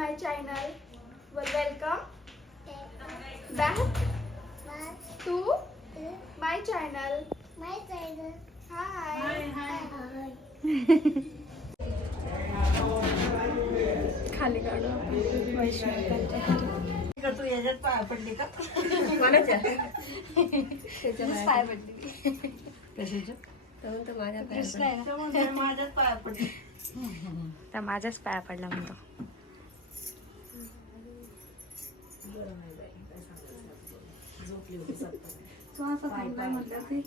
my channel. Well, welcome back to my channel. Hi. खाली काढू वैष्णव तू याच्यात पाय पडली का? कोणाच्या पाय पडली कशाच्या? माझ्याच पाय पडली. तर माझ्याच पाया पडला म्हणतो. तू असं थांबलाय म्हटलं की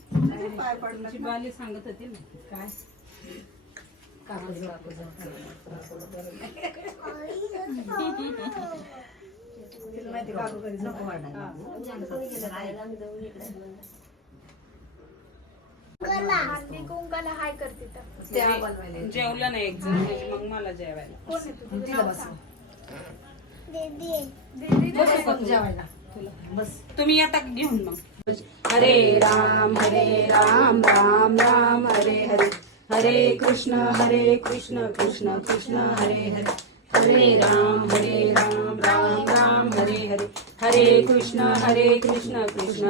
पाय पडली बाली सांगत होती ना काय कागद माहिती कागद कधी नको वाढायला. कुंकाला हाय करते तर जेवलं नाही एक जण म्हणजे मग मला जेवायला. कोण आहे तुझं? जेवायला बस. तुम्ही आता घेऊन मग. हरे राम राम राम हरे हरे. हरे कृष्ण कृष्ण कृष्ण हरे हरे. हरे राम राम राम हरे हरे. हरे कृष्ण कृष्ण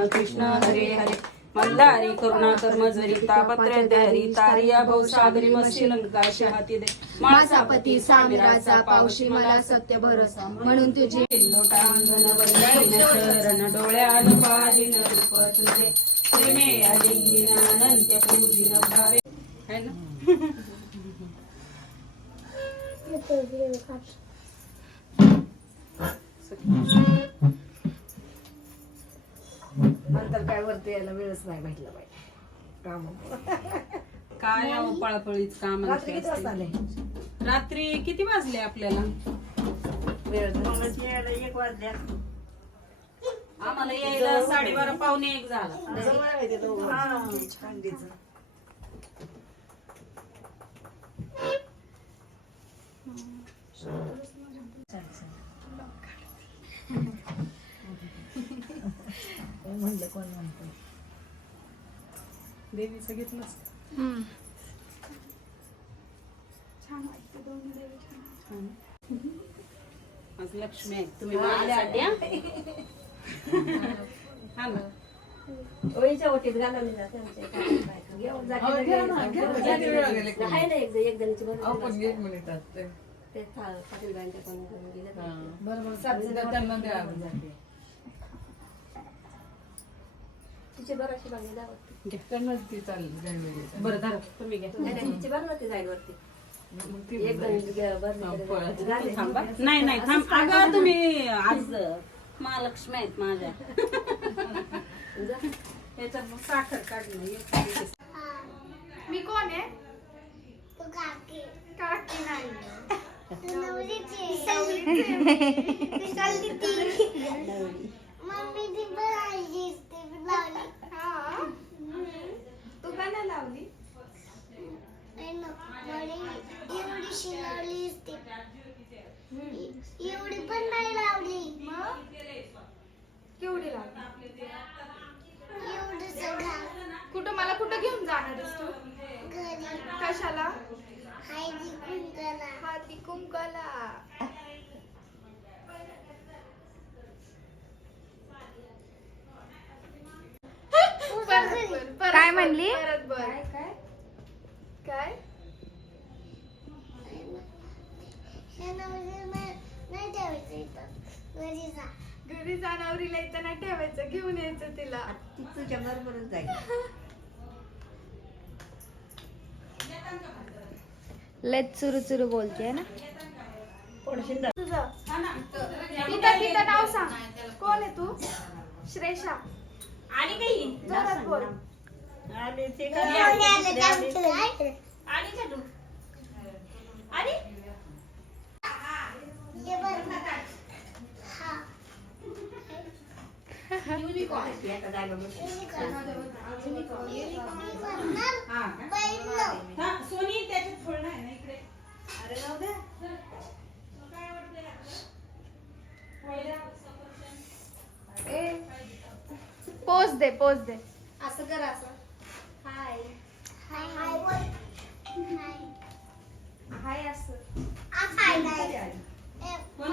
कृष्ण हरे हरे. मंदारी करुणाकर मजरी तापत्र्य हरी तारिया भवसागरी मत्स्य लंकाशी हाती दे. माझा पती सामीराचा पावशी मला सत्य भरोसा म्हणून तुझी लोटांगण वंदन शरण डोळ्यान पाहिन रूप तुझे. प्रेमे आलिंगीन अनंत्य पूजिन भावे. है ना? नंतर काय वरती यायला वेळच नाही भेटला पाहिजे काम. काय अहो पळापळीच काम रात्री किती वाजता आले? रात्री किती वाजले आपल्याला? यायला 1 वाजल्या. आम्हाला यायला 12:30 पावणे 1 झाला. जवळ आहे ते दोघं. थंडीचं. म्हणलं कोण म्हणतो देवीचं घेतलंच. छान वाटतं. दोन्ही देवी छान. आज लक्ष्मी आहे. तुम्ही माझ्यासाठी हा ना. ओळीच्या ओटीत घालवली जाते आमच्या इथे. घेऊन जाते ना, घेऊन जाते. आहे ना एक जणीची बरोबर. ते पाटील बँकेत पण गेले. बरोबर 7 जण घेऊन जाते. तिची बराचशी बांगली दावते. बरं धरा तुम्ही घ्या. तिची बरं जाईल वरती. एक जण थांबा. नाही थांब. अगं तुम्ही आज महालक्ष्मी आहेत माझ्या. त्याच्यात मग साखर काढणं. मी कोण आहे? काकी नाही. हा. तू का नाही लावली? एवढी पण नाही लावली. मग केवढी लावली? एवढं सगळं कुठं मला कुठं घेऊन जाणार आहेस तू? घरी कशाला? हळदी कुंकाला. हाती कुंकाला. काय म्हणली? परत बोल. काय? नाही ठेवायचं इथं. घरी जा. घरी जनावरीला इथं नाही ठेवायचं. घेऊन यायचं तिला. ती तुझ्या बरोबरच जाईल. लेट चुरू बोलते ना. थोडीशी तुझं तिथं नाव सांग. कोण आहे तू? श्रेषा. आली काही जोरात बोल. आणि ते घेऊन यायला जायचं. आली का तू? आली ये बरं. हा. युनिकॉर्न एका जागेवर सोनी त्याच्यात फळ नाही ना इकडे. अरे जाऊ दे. पोच दे. असं कर असं. हाय हाय हाय हाय हाय असं. हाय नाही. कोण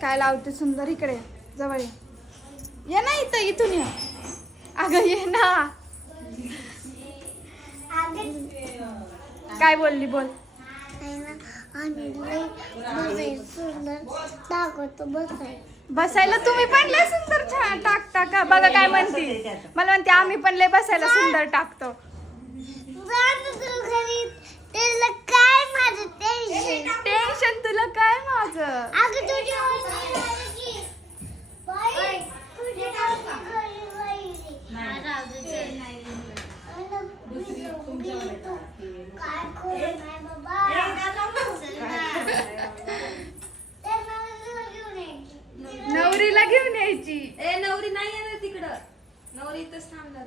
काय लावते सुंदर इकडे जवळ ये ना इथं इथून ये अगं ये ना काय बोलली बोल बसायला तुम्ही पण लय सुंदर छान टाकता का बघा काय म्हणते मला म्हणते आम्ही पण लय बसायला सुंदर टाकतो टेन्शन तुला काय माझं नवरीला घेऊन यायची नवरी नाही येणार तिकडं नवरी इथंच थांबणार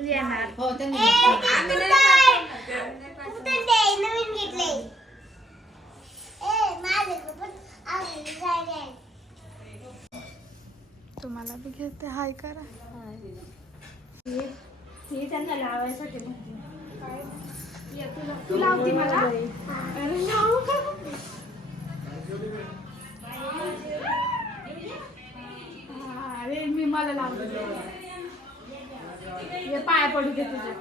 येणार तुम्हाला बी घेते हाय करा त्यांना लावायसाठी तू लावती मला अरे लावू का? अरे मी मला लावते ये पाया पडू दे तुझ्या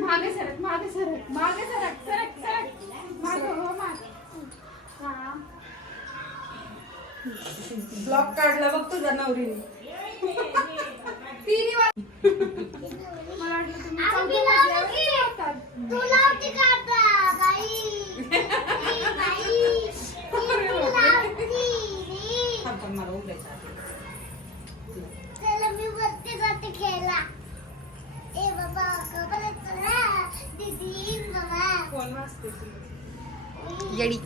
मागे सरक मागे सरक मागे सरक सरक सरक मागे हो मागे ब्लॉक काढला बघ तुझ्या नवरीने तिन्ही मला वाटलं येडी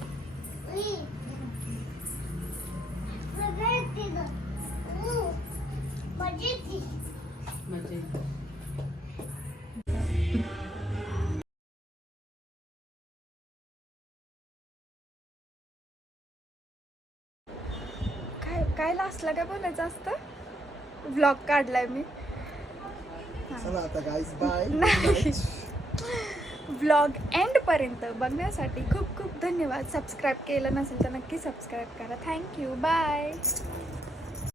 काय काय लास्टला काय बोलायचं असतं ब्लॉग काढलाय मी चला आता गाईज बाय नाही ब्लॉग एंडपर्यंत बघण्यासाठी खूप खूप धन्यवाद सबस्क्राईब केलं नसेल तर नक्की सबस्क्राईब करा थँक्यू बाय